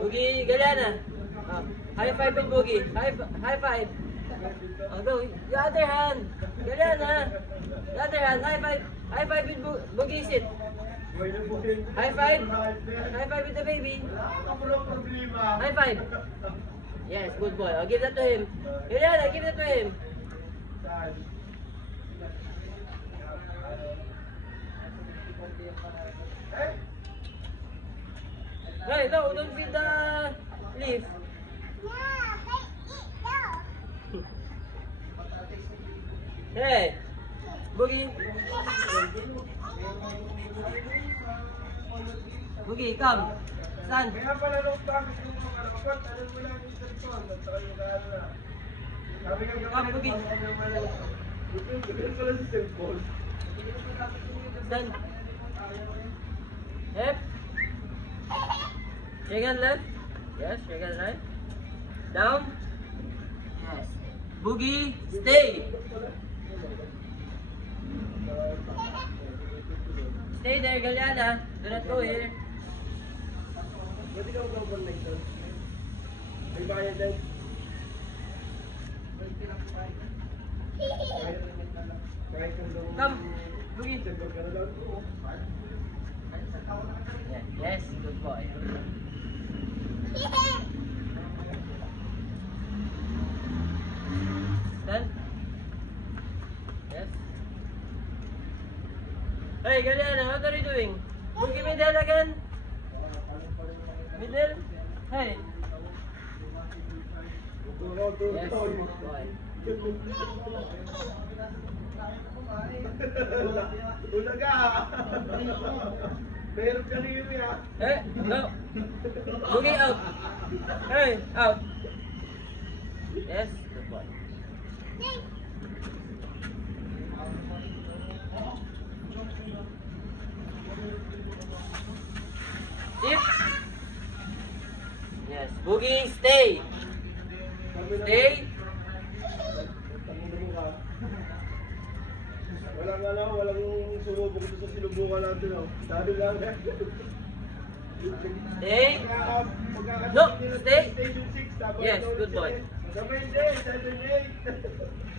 Boogie Galiana. High five with Boogie. High five. Go. Your other hand. Galiana. The other hand. High five. High five with Boogie. Sit. High five. High five with the baby. High five. Yes, good boy. I'll give that to him. Galiana, give that to him. Hey, no, don't feed the leaf. Hey, Boogie. Boogie, come. Stand. Come, Boogie. Stand. Hip. Shake hand left. Yes, shake hand right. Down. Yes. Boogie, stay. Stay there, Galiana. Do not go here. Come, Boogie. Yes, good boy. Done? Yes. Hey, Galiana, what are you doing? Boogie middle again? Middle? Hey. Yes, good boy. Ulaga! Meron kanino yan. Hey, no. Boogie out. Hey, out. Yes, good boy. Tip. Yes, Boogie, stay. Stay. Walang sumubok ito sa sinubukan natin. Dado lang. Stay. No, stay. Station 6. Yes, good boy. Sabay din, 7-8.